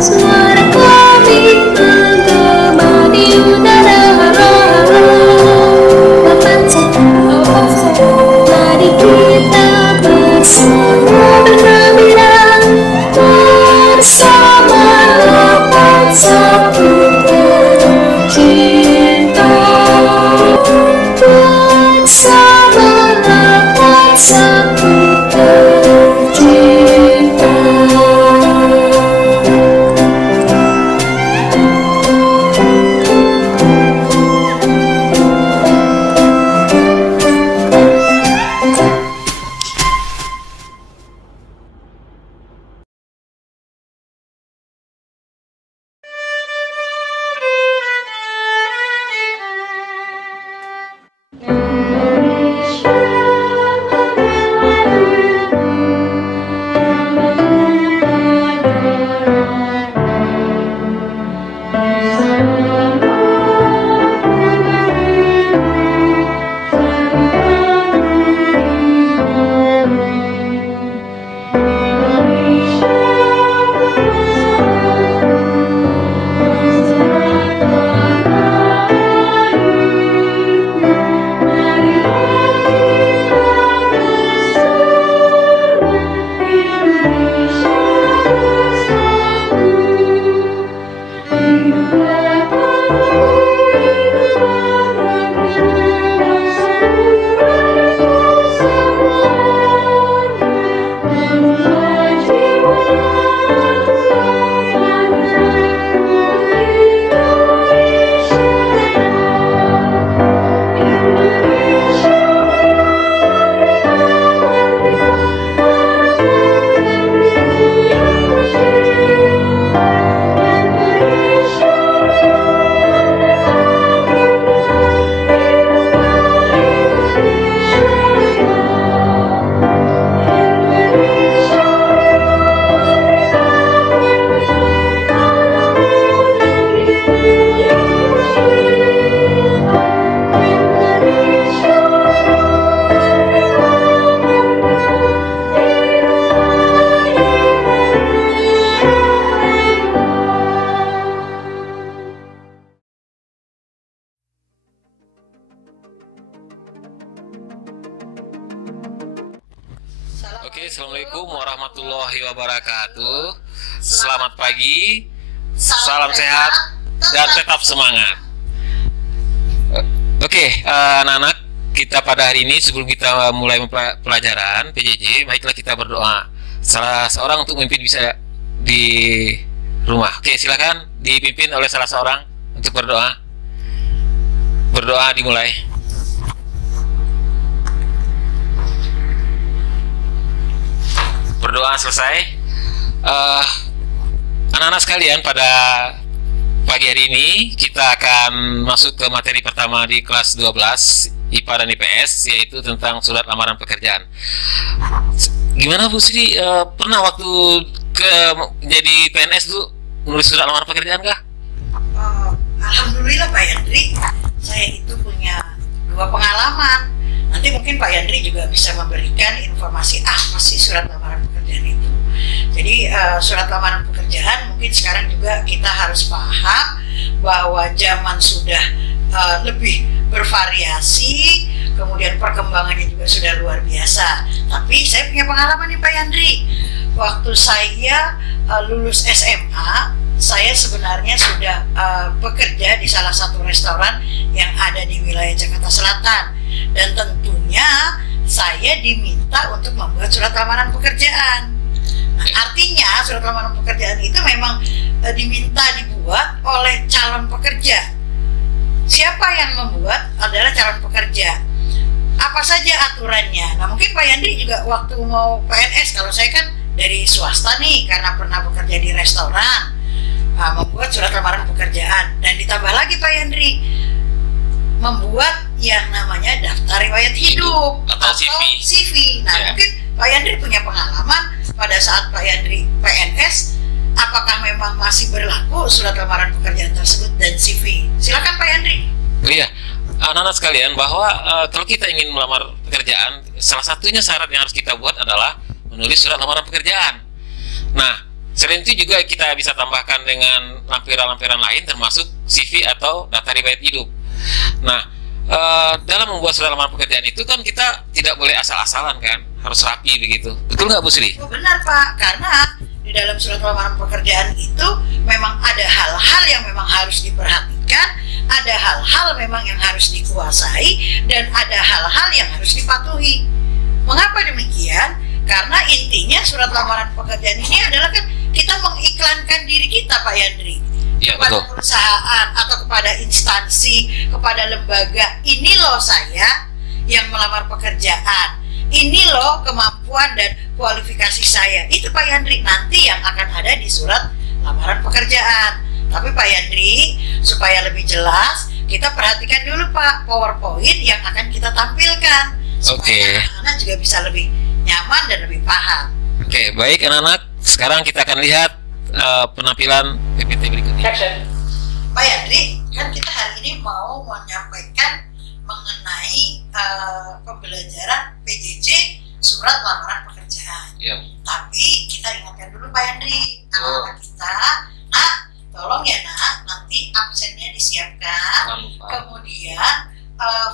Suara kami menggema di udara. Lapan satu, mari kita bersama bergembira bersama lapan satu tercinta. Bersama lapan satu tercinta. Oke, assalamualaikum warahmatullahi wabarakatuh. Selamat pagi, salam sehat, dan tetap semangat. Oke, anak-anak, kita pada hari ini sebelum kita mulai pelajaran PJJ, baiklah kita berdoa. Salah seorang untuk memimpin bisa di rumah. Oke, silakan dipimpin oleh salah seorang untuk berdoa. Berdoa dimulai. Berdoa selesai. Anak-anak sekalian, pada pagi hari ini kita akan masuk ke materi pertama di kelas 12 IPA dan IPS, yaitu tentang surat lamaran pekerjaan. Gimana Bu Sri, pernah waktu jadi PNS tuh nulis surat lamaran pekerjaan kah? Alhamdulillah Pak Yandri, saya itu punya 2 pengalaman. Nanti mungkin Pak Yandri juga bisa memberikan informasi apa sih surat lamaran pekerjaan itu. Jadi surat lamaran pekerjaan mungkin sekarang juga kita harus paham bahwa zaman sudah lebih bervariasi, kemudian perkembangannya juga sudah luar biasa. Tapi saya punya pengalaman nih Pak Yandri. Waktu saya lulus SMA, saya sebenarnya sudah bekerja di salah satu restoran yang ada di wilayah Jakarta Selatan. Dan tentunya saya diminta untuk membuat surat lamaran pekerjaan. Nah, artinya surat lamaran pekerjaan itu memang diminta dibuat oleh calon pekerja. Siapa yang membuat adalah calon pekerja. Apa saja aturannya? Nah, mungkin Pak Yandri juga waktu mau PNS, kalau saya kan dari swasta nih karena pernah bekerja di restoran, membuat surat lamaran pekerjaan. Dan ditambah lagi Pak Yandri, membuat yang namanya daftar riwayat hidup atau CV. Nah, mungkin Pak Yandri punya pengalaman pada saat Pak Yandri PNS, apakah memang masih berlaku surat lamaran pekerjaan tersebut dan CV? Silakan Pak Yandri. Oh iya, anak-anak sekalian, bahwa kalau kita ingin melamar pekerjaan, salah satunya syarat yang harus kita buat adalah menulis surat lamaran pekerjaan. Nah, Selain itu juga kita bisa tambahkan dengan lampiran-lampiran lain termasuk CV atau data riwayat hidup. Nah, dalam membuat surat lamaran pekerjaan itu kan kita tidak boleh asal-asalan kan, harus rapi begitu. Betul nggak Bu Sri? Oh, benar Pak, karena di dalam surat lamaran pekerjaan itu memang ada hal-hal yang memang harus diperhatikan, ada hal-hal memang yang harus dikuasai, dan ada hal-hal yang harus dipatuhi. Mengapa demikian? Karena intinya surat lamaran pekerjaan ini adalah kan kita mengiklankan diri kita Pak Yandri. Ya, Kepada betul. perusahaan atau kepada instansi, kepada lembaga, ini loh saya yang melamar pekerjaan, ini loh kemampuan dan kualifikasi saya. Itu Pak Yandri nanti yang akan ada di surat lamaran pekerjaan. Tapi Pak Yandri, supaya lebih jelas, kita perhatikan dulu Pak PowerPoint yang akan kita tampilkan supaya anak-anak juga bisa lebih nyaman dan lebih paham. Oke, baik anak-anak. Sekarang kita akan lihat penampilan PPT berikutnya. Pak Yandri, kan kita hari ini mau menyampaikan mengenai pembelajaran PJJ surat lamaran pekerjaan. Ya. Tapi kita ingatkan dulu Pak Yandri, anak-anak kita, nak, tolong ya nak, nanti absennya disiapkan. Kemudian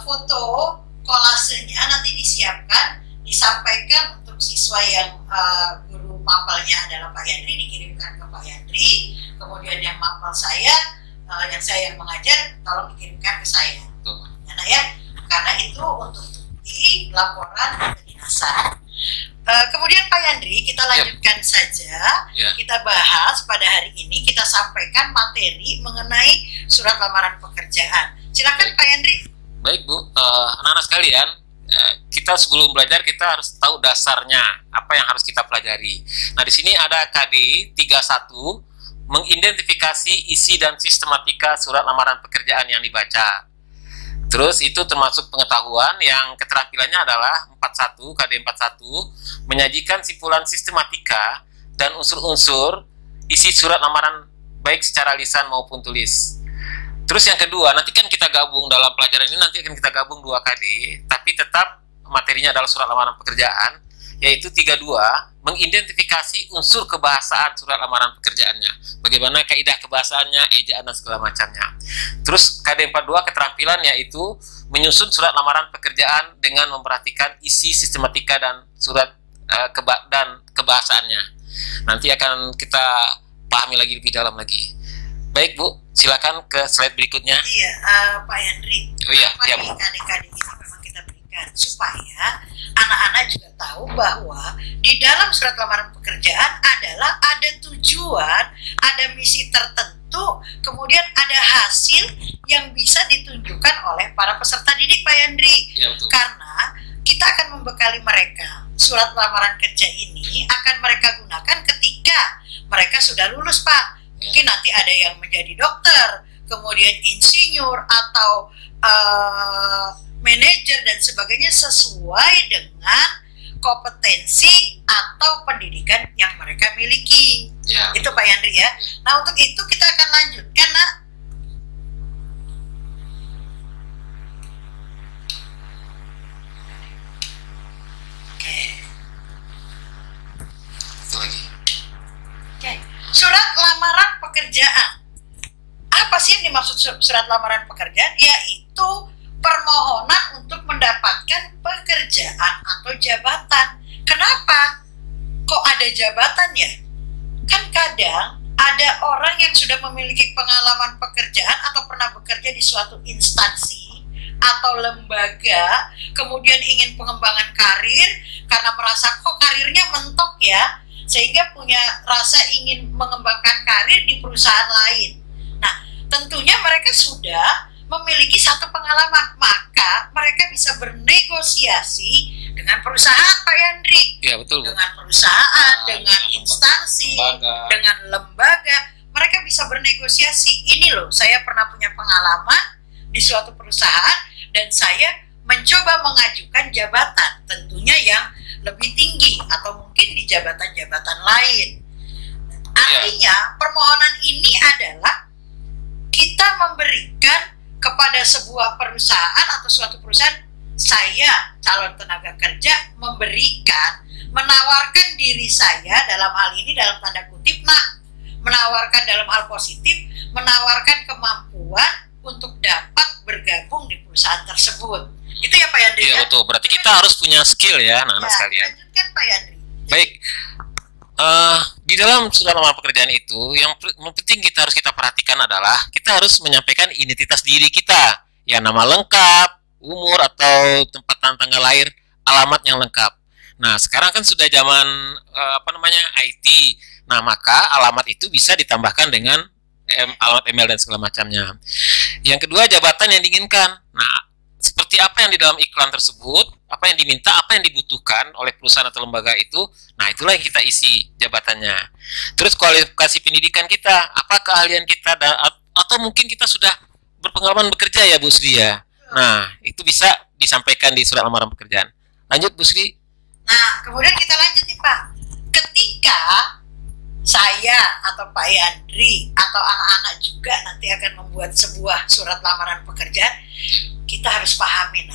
foto kolasenya nanti disiapkan, disampaikan untuk siswa yang guru mapelnya adalah Pak Yandri, dikirimkan ke Pak Yandri. Kemudian yang mapel saya, yang saya yang mengajar, tolong dikirimkan ke saya. Karena ya, karena itu untuk bukti laporan kedinasan. Kemudian Pak Yandri, kita lanjutkan saja. Kita bahas pada hari ini, kita sampaikan materi mengenai surat lamaran pekerjaan. Silakan Pak Yandri. Baik Bu, anak-anak sekalian, kita sebelum belajar kita harus tahu dasarnya apa yang harus kita pelajari. Nah, di sini ada KD 31, mengidentifikasi isi dan sistematika surat lamaran pekerjaan yang dibaca. Terus itu termasuk pengetahuan yang keterampilannya adalah 41, KD 41, menyajikan simpulan sistematika dan unsur-unsur isi surat lamaran baik secara lisan maupun tulis. Terus yang kedua, nanti kan kita gabung dalam pelajaran ini, nanti akan kita gabung 2 KD, tapi tetap materinya adalah surat lamaran pekerjaan, yaitu 32, mengidentifikasi unsur kebahasaan surat lamaran pekerjaannya. Bagaimana kaidah kebahasaannya, ejaan, dan segala macamnya. Terus KD 42, keterampilan, yaitu menyusun surat lamaran pekerjaan dengan memperhatikan isi, sistematika, dan surat dan kebahasaannya. Nanti akan kita pahami lagi lebih dalam lagi. Baik Bu, silakan ke slide berikutnya. Iya, Pak Yandri. Oh iya, Apa iya, nih Bu. KD-KD ini memang kita berikan supaya anak-anak juga tahu bahwa di dalam surat lamaran pekerjaan adalah ada tujuan, ada misi tertentu, kemudian ada hasil yang bisa ditunjukkan oleh para peserta didik Pak Yandri. Ya, betul. Karena kita akan membekali mereka. Surat lamaran kerja ini akan mereka gunakan ketika mereka sudah lulus Pak. Mungkin nanti ada yang menjadi dokter, kemudian insinyur atau manajer dan sebagainya sesuai dengan kompetensi atau pendidikan yang mereka miliki. Ya. Itu Pak Yandri ya. Nah, untuk itu kita akan lanjutkan nak. Oke. Itu lagi. Oke. Surat lamaran pekerjaan. Apa sih yang dimaksud surat lamaran pekerjaan? Yaitu permohonan untuk mendapatkan pekerjaan atau jabatan. Kenapa? Kok ada jabatan ya? Kan kadang ada orang yang sudah memiliki pengalaman pekerjaan atau pernah bekerja di suatu instansi atau lembaga, kemudian ingin pengembangan karir karena merasa kok karirnya mentok ya, sehingga punya rasa ingin mengembangkan karir di perusahaan lain. Nah, tentunya mereka sudah memiliki satu pengalaman, maka mereka bisa bernegosiasi dengan perusahaan Pak Yandri. Ya, betul Bu. Dengan perusahaan, Nah, dengan instansi, lembaga. dengan lembaga, mereka bisa bernegosiasi. Ini loh, saya pernah punya pengalaman di suatu perusahaan dan saya mencoba mengajukan jabatan, tentunya yang lebih tinggi atau mungkin di jabatan-jabatan lain. Artinya permohonan ini adalah kita memberikan kepada sebuah perusahaan atau suatu perusahaan, saya calon tenaga kerja memberikan, menawarkan diri saya dalam hal ini dalam tanda kutip, menawarkan dalam hal positif, menawarkan kemampuan untuk dapat bergabung di perusahaan tersebut. Itu ya Pak Yandri. Iya betul. Berarti kita harus punya skill ya, anak-anak sekalian. Lanjutkan Pak Yandri. Baik. Di dalam surat lamaran pekerjaan itu yang penting kita harus perhatikan adalah kita harus menyampaikan identitas diri kita, ya nama lengkap, umur atau tempat tanggal lahir, alamat yang lengkap. Nah sekarang kan sudah zaman IT. Nah maka alamat itu bisa ditambahkan dengan alamat email dan segala macamnya. Yang kedua jabatan yang diinginkan. Nah seperti apa yang di dalam iklan tersebut, apa yang diminta, apa yang dibutuhkan oleh perusahaan atau lembaga itu, nah itulah yang kita isi jabatannya. Terus kualifikasi pendidikan kita, apa keahlian kita, atau mungkin kita sudah berpengalaman bekerja ya Bu Sri ya. Nah itu bisa disampaikan di surat lamaran pekerjaan. Lanjut Bu Sri. Nah kemudian kita lanjut nih Pak. Ketika saya atau Pak Yandri atau anak-anak juga nanti akan membuat sebuah surat lamaran pekerjaan, kita harus pahami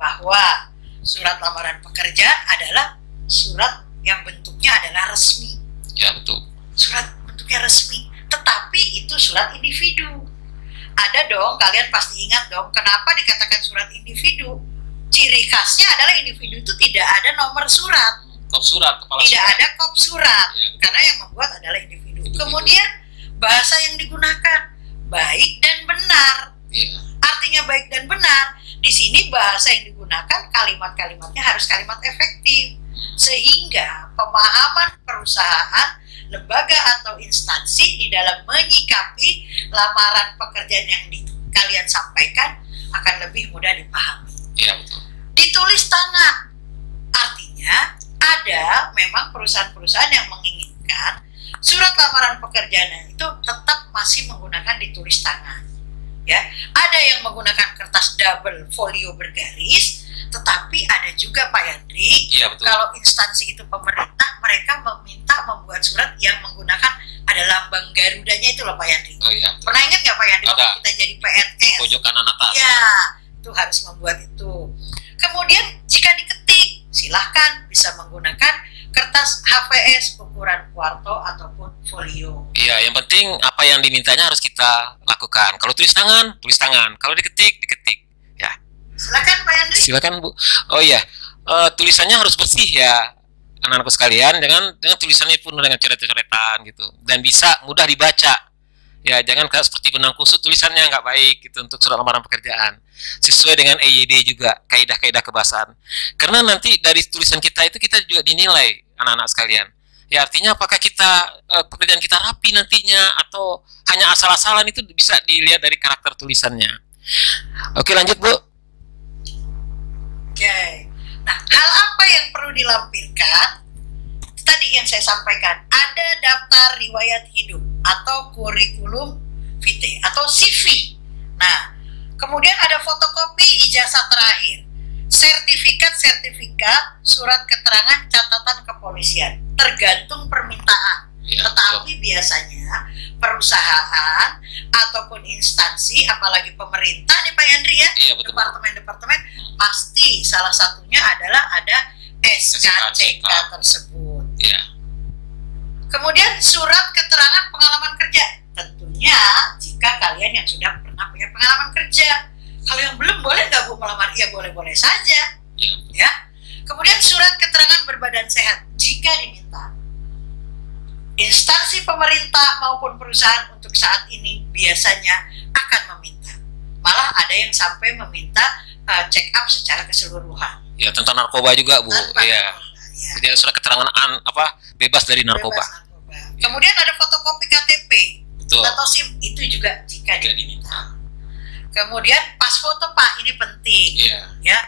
bahwa surat lamaran pekerjaan adalah surat yang bentuknya adalah resmi. Ya betul. Surat bentuknya resmi, tetapi itu surat individu. Ada dong, kalian pasti ingat dong, kenapa dikatakan surat individu? Ciri khasnya adalah individu itu tidak ada nomor surat. Kop surat, kepala tidak surat. ada kop surat, Ya. karena yang membuat adalah individu. Kemudian bahasa yang digunakan baik dan benar. Ya. Artinya baik dan benar. Di sini bahasa yang digunakan kalimat-kalimatnya harus kalimat efektif, sehingga pemahaman perusahaan, lembaga atau instansi di dalam menyikapi lamaran pekerjaan yang kalian sampaikan akan lebih mudah dipahami. Iya betul. Ditulis tangan, artinya ada memang perusahaan-perusahaan yang menginginkan surat lamaran pekerjaan itu tetap masih menggunakan ditulis tangan. Ya, ada yang menggunakan kertas double folio bergaris, tetapi ada juga Pak Yandri, Iya betul. kalau instansi itu pemerintah, mereka meminta membuat surat yang menggunakan ada lambang Garudanya itu loh Pak Yandri. Oh iya. Pernah ingat nggak Pak Yandri Ada. waktu kita jadi PNS? Pojok kanan atas. Ya, itu harus membuat itu. Kemudian jika diketik, silahkan bisa menggunakan kertas HVS ukuran kuarto ataupun folio. Iya, yang penting apa yang dimintanya harus kita lakukan. Kalau tulis tangan, tulis tangan. Kalau diketik, diketik. Ya, Silakan Pak Yandri. silakan Bu. Oh iya, tulisannya harus bersih ya, anak-anakku sekalian. Dengan tulisannya pun dengan coret-coretan gitu, dan bisa mudah dibaca. Ya, jangan kayak seperti benang kusut tulisannya nggak baik gitu untuk surat lamaran pekerjaan. Sesuai dengan EYD juga, kaidah-kaidah kebahasaan. Karena nanti dari tulisan kita itu kita juga dinilai anak-anak sekalian. Ya artinya apakah kita pekerjaan kita rapi nantinya atau hanya asal-asalan, itu bisa dilihat dari karakter tulisannya. Oke lanjut Bu. Oke. Nah, hal apa yang perlu dilampirkan? Tadi yang saya sampaikan, ada daftar riwayat hidup atau kurikulum vitae atau CV. Nah, kemudian ada fotokopi ijazah terakhir, sertifikat, surat keterangan catatan kepolisian, tergantung permintaan. Ya, Tetapi biasanya perusahaan ataupun instansi, apalagi pemerintah nih Pak Yandri ya, Iya, betul. departemen-departemen, pasti salah satunya adalah ada SKCK tersebut. Ya. Kemudian surat keterangan pengalaman kerja, tentunya jika kalian yang sudah pernah punya pengalaman kerja. Kalau yang belum, boleh nggak Bu melamar? Ya boleh-boleh saja. Ya. Ya. Kemudian surat keterangan berbadan sehat jika diminta. Instansi pemerintah maupun perusahaan untuk saat ini biasanya akan meminta. Malah ada yang sampai meminta check up secara keseluruhan. Ya tentang narkoba juga Bu. Tanpa Iya. narkoba, ya. Jadi ada surat keterangan bebas dari narkoba. Bebas narkoba. Kemudian ada fotokopi KTP Betul. atau SIM, itu juga jika Jika diminta. Kemudian pas foto Pak, ini penting. Iya. Ya.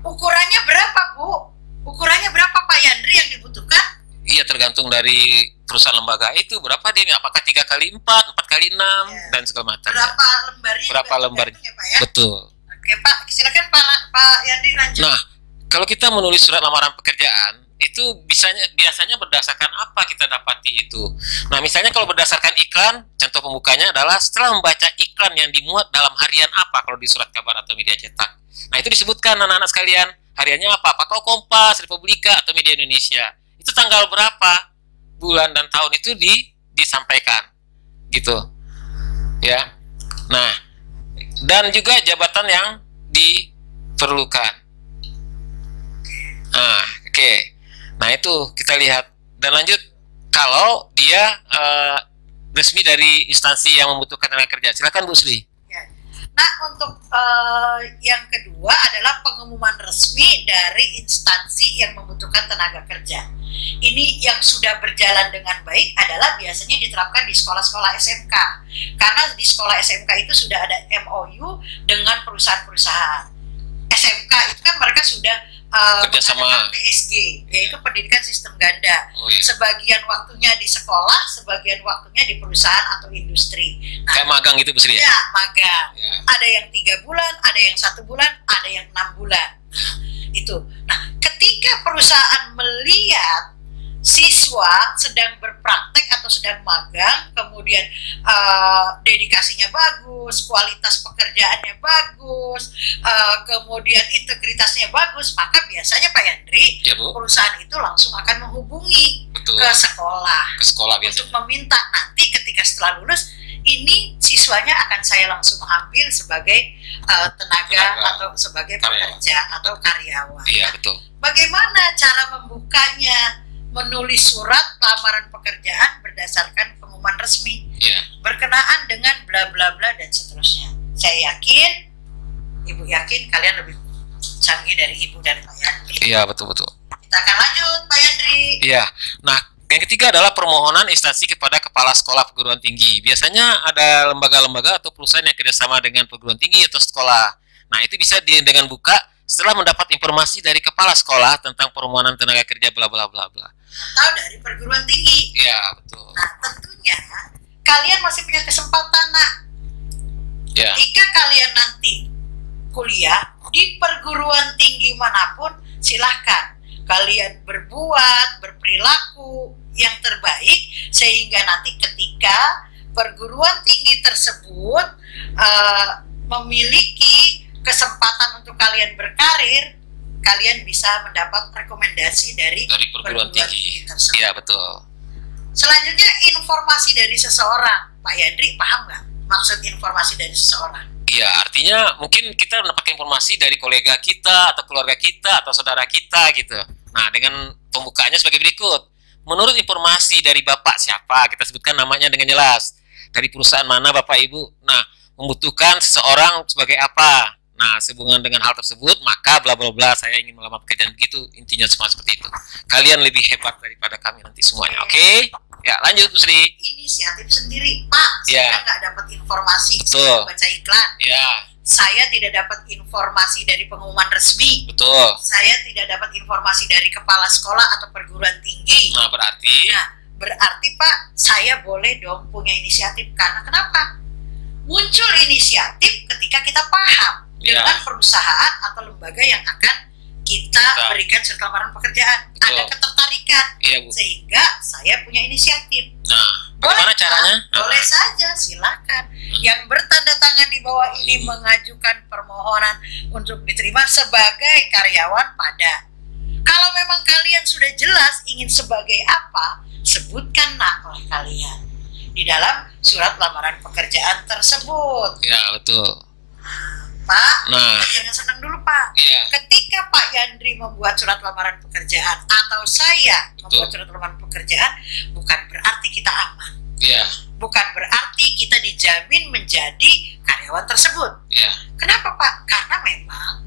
Ukurannya berapa Bu? Ukurannya berapa Pak Yandri yang dibutuhkan? Iya tergantung dari perusahaan lembaga itu berapa dia, apakah 3x4, 4x6 Ya. dan segala macam. Berapa lembarnya? Berapa juga lembar? tergantung ya, Pak ya? Betul. Oke Pak, silakan Pak Yandri lanjut. Nah, kalau kita menulis surat lamaran pekerjaan itu biasanya berdasarkan apa kita dapati itu. Nah, misalnya kalau berdasarkan iklan, contoh pembukanya adalah setelah membaca iklan yang dimuat dalam harian apa kalau di surat kabar atau media cetak. Nah, itu disebutkan anak-anak sekalian, hariannya apa? Apakah Kompas, Republika, atau Media Indonesia. itu tanggal berapa, bulan dan tahun itu disampaikan, gitu, ya. Nah, dan juga jabatan yang diperlukan. Nah, oke. Nah, itu kita lihat dan lanjut. Kalau dia resmi dari instansi yang membutuhkan tenaga kerja, silakan Bu Sri. Ya. Nah, untuk yang kedua adalah pengumuman resmi dari instansi yang membutuhkan tenaga kerja. Ini yang sudah berjalan dengan baik adalah biasanya diterapkan di sekolah-sekolah SMK. Karena di sekolah SMK itu sudah ada MOU dengan perusahaan-perusahaan. SMK itu kan mereka sudah Kerjasama. mengadakan PSG, yaitu pendidikan sistem ganda. Oh, iya. Sebagian waktunya di sekolah, sebagian waktunya di perusahaan atau industri. Nah, Kayak magang gitu Bu Sri ya? ya, magang. Ya. Ada yang 3 bulan, ada yang 1 bulan, ada yang 6 bulan. Nah, itu. Nah, ketika perusahaan melihat siswa sedang berpraktek atau sedang magang, kemudian dedikasinya bagus, kualitas pekerjaannya bagus, kemudian integritasnya bagus, maka biasanya Pak Yandri, Ya, Bu. perusahaan itu langsung akan menghubungi Betul. ke sekolah Ke sekolah untuk biasanya. meminta nanti ketika setelah lulus ini siswanya akan saya langsung ambil sebagai tenaga atau sebagai Karyawan. pekerja atau karyawan. Iya, betul. Bagaimana cara membukanya? Menulis surat lamaran pekerjaan berdasarkan pengumuman resmi Iya. berkenaan dengan bla bla bla dan seterusnya. Saya yakin, Ibu yakin kalian lebih canggih dari Ibu dan Pak Yandri. Iya, betul. Kita akan lanjut, Pak Yandri. Iya. Nah, yang ketiga adalah permohonan instansi kepada kepala sekolah perguruan tinggi. Biasanya ada lembaga-lembaga atau perusahaan yang kerjasama dengan perguruan tinggi atau sekolah. Nah, itu bisa dengan buka setelah mendapat informasi dari kepala sekolah tentang permohonan tenaga kerja bla bla bla bla. Atau dari perguruan tinggi. Iya, betul. Nah, tentunya kalian masih punya kesempatan, nak. Ya. Jika kalian nanti kuliah di perguruan tinggi manapun, silahkan kalian berbuat, berperilaku yang terbaik sehingga nanti ketika perguruan tinggi tersebut memiliki kesempatan untuk kalian berkarir, kalian bisa mendapat rekomendasi dari Perguruan tinggi. tersebut. Iya, betul. Selanjutnya informasi dari seseorang. Pak Yandri paham nggak maksud informasi dari seseorang? Iya, artinya mungkin kita mendapatkan informasi dari kolega kita atau keluarga kita atau saudara kita gitu. Nah, dengan pembukaannya sebagai berikut. Menurut informasi dari Bapak siapa, kita sebutkan namanya dengan jelas. Dari perusahaan mana Bapak Ibu. Nah, membutuhkan seseorang sebagai apa. Nah, sehubungan dengan hal tersebut, maka bla bla bla saya ingin melamar pekerjaan begitu. Intinya semua seperti itu. Kalian lebih hebat daripada kami nanti semuanya, oke? Ya, lanjut Bu Sri. Inisiatif sendiri, Pak. Ya. Saya nggak dapat informasi, Betul. saya baca iklan. Ya, Saya tidak dapat informasi dari pengumuman resmi. betul. Saya tidak dapat informasi dari kepala sekolah atau perguruan tinggi. Nah, berarti Nah, berarti Pak, saya boleh dong punya inisiatif. Karena kenapa? Muncul inisiatif ketika kita paham Ya. dengan perusahaan atau lembaga yang akan kita Betul. berikan surat lamaran pekerjaan. Betul. Ada ketertarikan. iya, Bu. Sehingga saya punya inisiatif. Nah, bagaimana Boleh, caranya? Pak? Boleh saja, silakan. Yang bertanda tangan di bawah ini mengajukan permohonan untuk diterima sebagai karyawan pada. Kalau memang kalian sudah jelas ingin sebagai apa, sebutkan nak oleh kalian di dalam surat lamaran pekerjaan tersebut. Ya, betul. Pak, Nah, jangan senang dulu Pak. iya. Ketika Pak Yandri membuat surat lamaran pekerjaan atau saya Betul. membuat surat lamaran pekerjaan, bukan berarti kita aman. Iya, Bukan berarti kita dijamin menjadi karyawan tersebut. iya. Kenapa Pak? Karena memang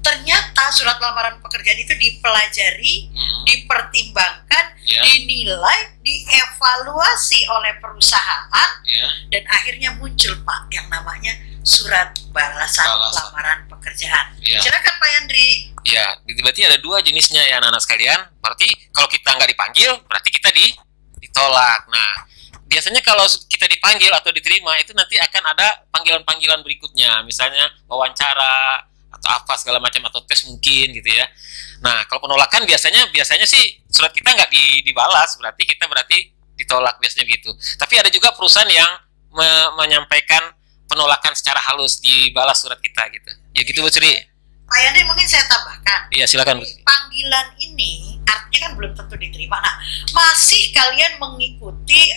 ternyata surat lamaran pekerjaan itu dipelajari, Hmm, dipertimbangkan, Iya. dinilai, dievaluasi oleh perusahaan, Iya. dan akhirnya muncul Pak yang namanya surat balasan Balasan. lamaran pekerjaan. Iya. Silakan Pak Yandri. Ya, berarti ada dua jenisnya ya anak-anak sekalian. Berarti kalau kita nggak dipanggil, berarti kita ditolak. Nah, biasanya kalau kita dipanggil atau diterima, itu nanti akan ada panggilan-panggilan berikutnya. Misalnya wawancara, atau apa segala macam, atau tes mungkin gitu ya. Nah, kalau penolakan biasanya sih surat kita nggak dibalas, berarti kita ditolak biasanya gitu. Tapi ada juga perusahaan yang menyampaikan penolakan secara halus, dibalas surat kita gitu. Ya gitu Bu Sri. Pak Yandri mungkin saya tambahkan. Iya, silakan Bu Sri. Panggilan ini artinya kan belum tentu diterima. Nah, masih kalian mengikuti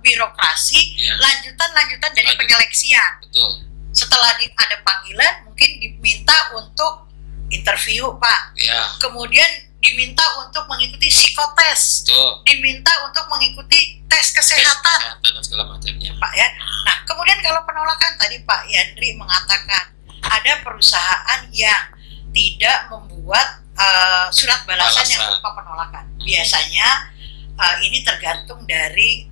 birokrasi Iya. lanjutan dari Lanjut. penyeleksian. Betul. Setelah ada panggilan, mungkin diminta untuk interview, Pak. Ya, Kemudian diminta untuk mengikuti psikotes, betul. diminta untuk mengikuti tes Tes kesehatan, kesehatan dan segala macamnya. Pak ya. Nah, kemudian kalau penolakan tadi Pak Yandri mengatakan ada perusahaan yang tidak membuat surat balasan yang Balasan. berupa penolakan. Biasanya ini tergantung dari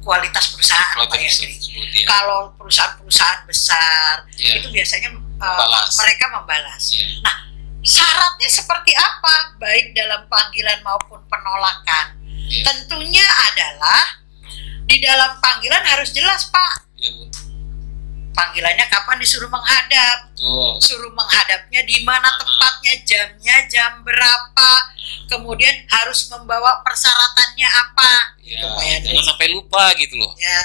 kualitas perusahaan, Kalau Pak terus Yandri. tersebut, ya. Kalau perusahaan-perusahaan besar Ya. itu biasanya Membalas. mereka membalas. Ya. Nah, syaratnya seperti apa baik dalam panggilan maupun penolakan? Ya. Tentunya adalah di dalam panggilan harus jelas, Pak. Ya, Bu. Panggilannya kapan disuruh menghadap, Betul. suruh menghadapnya di mana tempatnya, jamnya jam berapa, kemudian harus membawa persyaratannya apa, Ya, gitu, Pak Yandri. jangan sampai lupa gitu loh. Ya,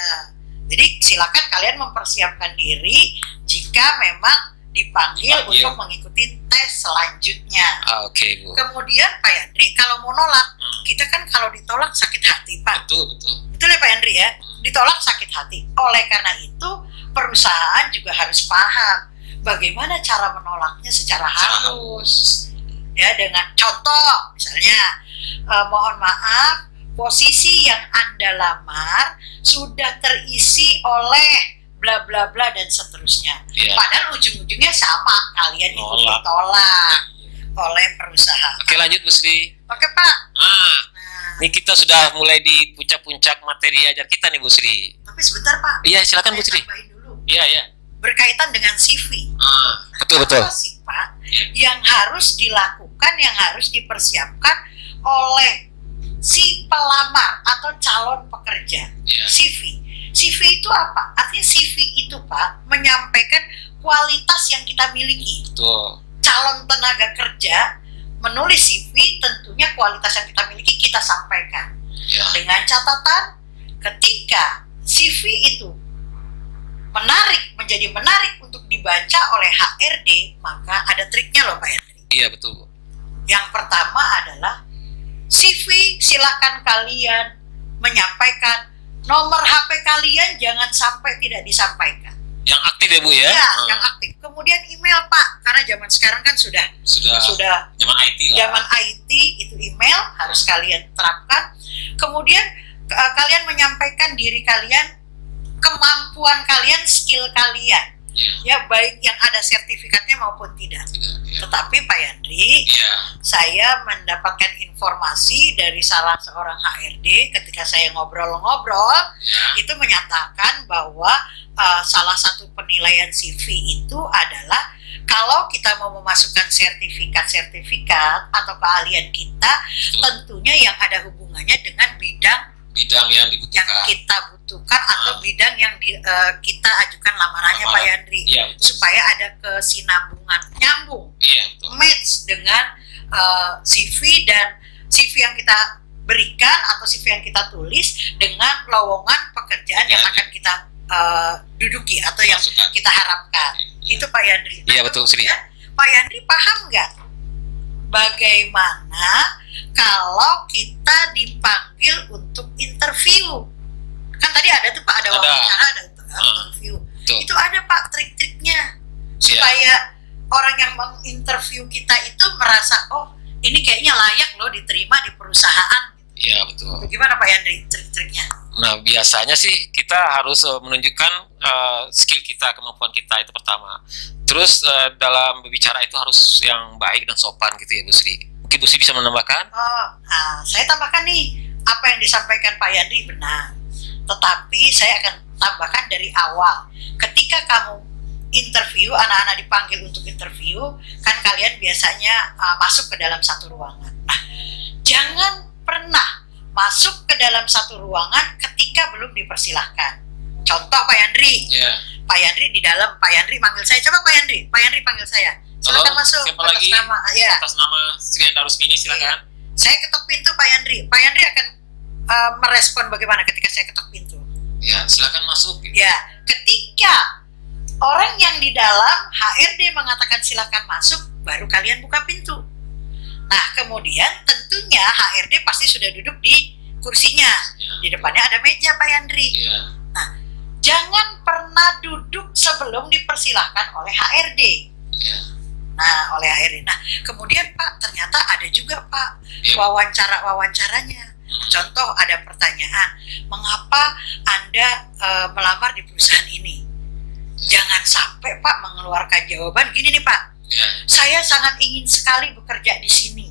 jadi silakan kalian mempersiapkan diri jika memang dipanggil Dipanggil. untuk mengikuti tes selanjutnya. Oke, Bu. Kemudian Pak Yandri, kalau mau nolak, Hmm. kita kan kalau ditolak sakit hati, Pak. Betul, betul. Betul ya Pak Yandri ya? Ditolak sakit hati. Oleh karena itu, perusahaan juga harus paham bagaimana cara menolaknya secara halus. Ya, dengan contoh, misalnya, mohon maaf, posisi yang Anda lamar sudah terisi oleh bla bla bla dan seterusnya. Ya. Padahal ujung-ujungnya sama, kalian itu Nolak. ditolak oleh perusahaan. Oke, lanjut Bu Sri. Oke Pak. Ah, Nah, ini kita sudah mulai di puncak-puncak materi ajar kita nih Bu Sri. tapi sebentar Pak. Iya, silakan Bu Saya Sri. tambahin dulu. Iya, ya. Berkaitan dengan CV. Ah, betul, betul. Apa sih Pak Iya. yang harus dilakukan, yang harus dipersiapkan oleh si pelamar atau calon pekerja? Iya. CV. CV itu apa? Artinya CV itu Pak menyampaikan kualitas yang kita miliki. Betul. Calon tenaga kerja menulis CV, tentunya kualitas yang kita miliki kita sampaikan. Ya. Dengan catatan ketika CV itu menjadi menarik untuk dibaca oleh HRD, maka ada triknya loh Pak Yandri. Iya, betul, Bu. Yang pertama adalah CV, silakan kalian menyampaikan nomor HP kalian, jangan sampai tidak disampaikan. Yang aktif ya, Bu ya? Ya, Ah, yang aktif. Kemudian email Pak, karena zaman sekarang kan sudah sudah zaman IT lah. zaman IT itu email harus kalian terapkan. Kemudian kalian menyampaikan diri kalian, kemampuan kalian, skill kalian, Ya. ya baik yang ada sertifikatnya maupun tidak. Tidak, ya. Tetapi Pak Yandri, Iya. saya mendapatkan informasi dari salah seorang HRD ketika saya ngobrol-ngobrol, Ya. itu menyatakan bahwa salah satu penilaian CV itu adalah kalau kita mau memasukkan sertifikat atau keahlian kita, Betul. tentunya yang ada hubungannya dengan bidang Bidang yang yang dibutuhkan. kita butuhkan atau bidang yang kita ajukan lamarannya Pak Lamaran. Yandri, Iya, betul. supaya ada kesinambungan, nyambung, Iya, betul. match dengan CV dan CV yang kita berikan atau CV yang kita tulis dengan lowongan pekerjaan yang akan kita duduki atau yang Masukkan. kita harapkan. Iya. Itu Pak Yandri. Iya, betul, Sri. kemudian, Pak Yandri paham nggak bagaimana kalau kita dipanggil untuk interview? Kan tadi ada tuh Pak, ada Ada. wawancara, ada interview. Betul. Itu ada Pak trik-triknya supaya orang yang menginterview kita itu merasa, oh ini kayaknya layak loh diterima di perusahaan. Iya, betul. Bagaimana Pak Yandri trik-triknya? Nah, biasanya sih kita harus menunjukkan skill kita, kemampuan kita itu pertama. Terus dalam berbicara itu harus yang baik dan sopan gitu ya, Bu Sri. Mungkin Bu Sri bisa menambahkan? Oh, nah, saya tambahkan nih, apa yang disampaikan Pak Yandri benar. Tetapi saya akan tambahkan dari awal. Ketika kamu interview, anak-anak dipanggil untuk interview, kan kalian biasanya masuk ke dalam satu ruangan. Nah, jangan pernah masuk ke dalam satu ruangan ketika belum dipersilahkan. Contoh Pak Yandri, Iya. Pak Yandri di dalam, Pak Yandri manggil saya, coba Pak Yandri panggil saya. Silakan Halo, masuk. siapa atas lagi? nama, ya. Atas nama Sri Enda Rusmini, silakan. Saya ketok pintu Pak Yandri. Pak Yandri akan merespon bagaimana ketika saya ketok pintu. Ya, silakan masuk. Ya, ketika orang yang di dalam HRD mengatakan silakan masuk, baru kalian buka pintu. Nah, kemudian tentunya HRD pasti sudah duduk di kursinya. Ya. Di depannya ada meja, Pak Yandri. Iya. Nah, jangan pernah duduk sebelum dipersilahkan oleh HRD. Iya. Nah, oleh HRD. Nah, kemudian Pak, ternyata ada juga Pak Iya. wawancaranya. Contoh, ada pertanyaan, mengapa Anda melamar di perusahaan ini? Jangan sampai Pak mengeluarkan jawaban gini nih Pak, Iya. saya sangat ingin sekali bekerja di sini.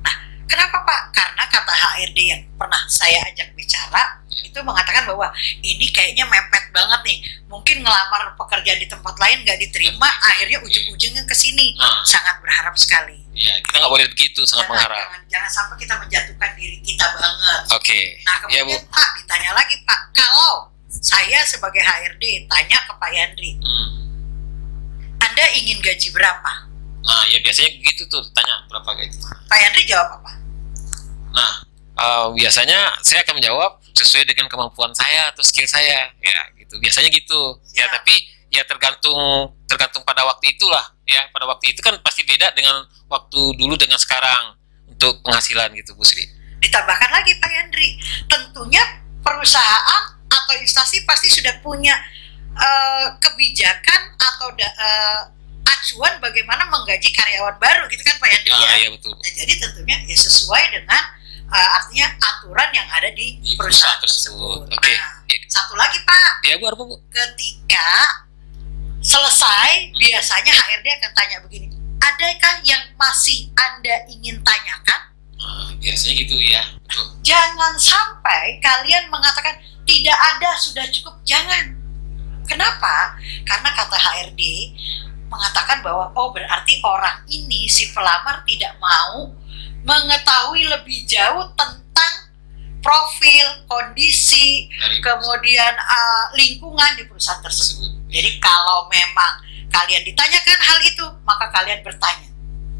Nah, kenapa Pak? Karena kata HRD yang pernah saya ajak bicara itu mengatakan bahwa ini kayaknya mepet banget nih. Mungkin ngelamar pekerjaan di tempat lain nggak diterima, akhirnya ujung-ujungnya ke sini. Sangat berharap sekali. Iya, kita nggak boleh begitu, sangat mengharap. Jangan sampai kita menjatuhkan diri kita banget. Oke. Nah, Ya, kemudian Bu. Pak ditanya lagi Pak, kalau saya sebagai HRD tanya ke Pak Yandri, Anda ingin gaji berapa? Nah, ya biasanya begitu tuh, tanya berapa gaji. Pak Yandri jawab apa? Nah, biasanya saya akan menjawab sesuai dengan kemampuan saya atau skill saya, ya gitu. Biasanya gitu. Ya, Ya. tapi ya tergantung pada waktu itulah, ya. Pada waktu itu kan pasti beda dengan waktu dulu dengan sekarang untuk penghasilan gitu, Bu Sri. Ditambahkan lagi Pak Yandri, tentunya perusahaan atau instansi pasti sudah punya kebijakan atau acuan bagaimana menggaji karyawan baru gitu kan Pak Yandri ya. Iya betul. Nah, jadi tentunya ya sesuai dengan artinya aturan yang ada di Di perusahaan perusahaan tersebut. tersebut. Oke. Nah, satu lagi Pak, Ya, Bu, apa, Bu? ketika selesai biasanya HRD akan tanya begini, adakah yang masih Anda ingin tanyakan? Nah, biasanya gitu ya. Betul. Jangan sampai kalian mengatakan tidak ada, sudah cukup. Jangan. Kenapa? Karena kata HRD mengatakan bahwa oh berarti orang ini si pelamar tidak mau mengetahui lebih jauh tentang profil, kondisi, kemudian lingkungan di perusahaan tersebut. Jadi kalau memang kalian ditanyakan hal itu, maka kalian bertanya.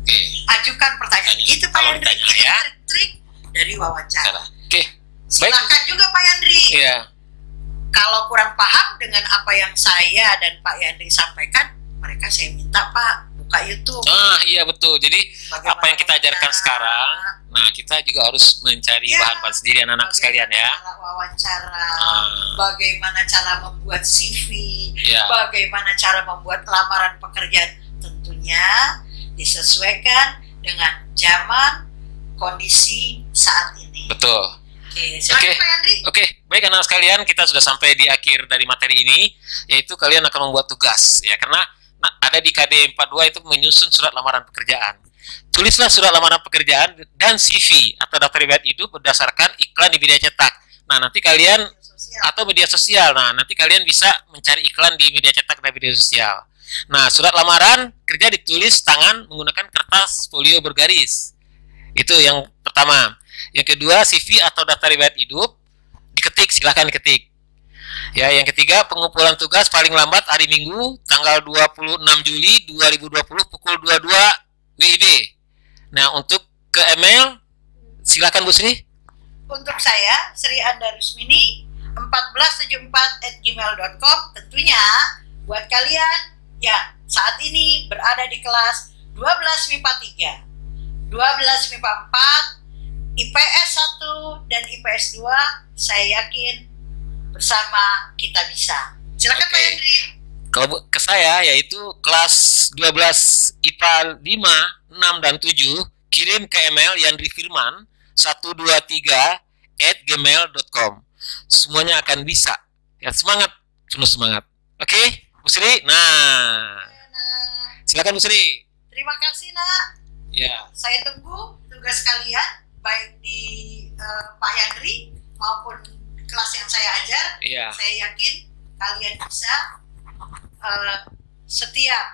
Oke. Ajukan pertanyaan. Gitu Pak Kalau Yandri. ditanya, Itu ya. trik dari wawancara. Oke. Silakan juga Pak Yandri. Iya. Kalau kurang paham dengan apa yang saya dan Pak Yandri sampaikan, mereka saya minta Pak buka YouTube. Ah, iya betul. Jadi Bagaimana apa yang kita ajarkan wawancara, sekarang, nah kita juga harus mencari Ya. bahan-bahan sendiri anak-anak sekalian ya. Bagaimana cara wawancara, Ah. bagaimana cara membuat CV, Ya. bagaimana cara membuat lamaran pekerjaan, tentunya disesuaikan dengan zaman kondisi saat ini. Betul. Oke, silakan Oke. Pak Yandri. Oke, baik anak sekalian, kita sudah sampai di akhir dari materi ini, yaitu kalian akan membuat tugas ya, karena ada di KD 42 itu menyusun surat lamaran pekerjaan. Tulislah surat lamaran pekerjaan dan CV atau daftar riwayat hidup berdasarkan iklan di media cetak. Nah, nanti kalian Sosial. atau media sosial. Nah, nanti kalian bisa mencari iklan di media cetak dan media sosial. Nah, surat lamaran kerja ditulis tangan menggunakan kertas folio bergaris. Itu yang pertama. Yang kedua, CV atau daftar riwayat hidup diketik, silahkan diketik. Ya, yang ketiga, pengumpulan tugas paling lambat hari Minggu tanggal 26 Juli 2020 pukul 22 WIB. Nah, untuk ke email silakan Bu Sri. Untuk saya, Sri Anda Rusmini 1474@gmail.com. Tentunya buat kalian ya saat ini berada di kelas 12 MIPA 3, 12 MIPA 4, IPS 1 dan IPS 2, saya yakin bersama kita bisa. Silakan Oke. Pak Yandri. Kalau ke saya yaitu kelas 12 IPA 5, 6 dan 7 kirim ke email yandrifirman123@gmail.com. Semuanya akan bisa. Ya, semangat, penuh semangat. Oke, Bu Sri. Nah, Nah, silakan Bu Sri. terima kasih nak. Ya. Saya tunggu tugas kalian baik di Pak Yandri maupun kelas yang saya ajar. Iya. Saya yakin kalian bisa. Setiap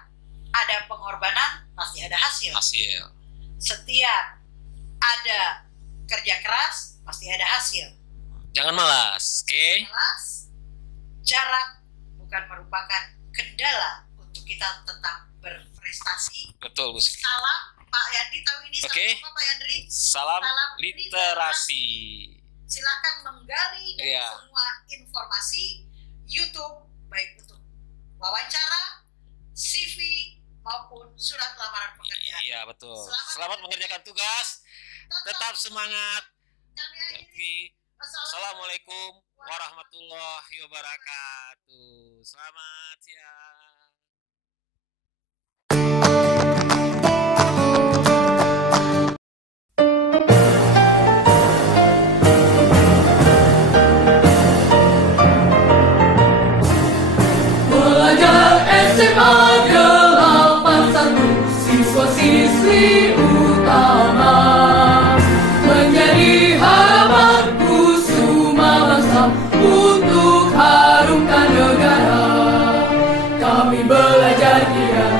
ada pengorbanan pasti ada hasil. Hasil. Setiap ada kerja keras pasti ada hasil. Jangan malas, oke? Jelas, jarak bukan merupakan kendala untuk kita tetap berprestasi. Betul, Bu Sri. Salam Pak Yandri, tahu ini Oke. salam apa Pak Yandri? Salam Salam literasi. Silakan menggali dari Iya. semua informasi YouTube baik untuk wawancara, CV maupun surat lamaran pekerjaan. Iya, betul. Selamat Selamat mengerjakan tugas. Tetap semangat. Kami akhiri. Assalamualaikum warahmatullahi wabarakatuh. Selamat siang. Pelajar SMA 81 siswa-siswi utama menjadi harapanku semua bangsa untuk harumkan negara. Kami belajar kira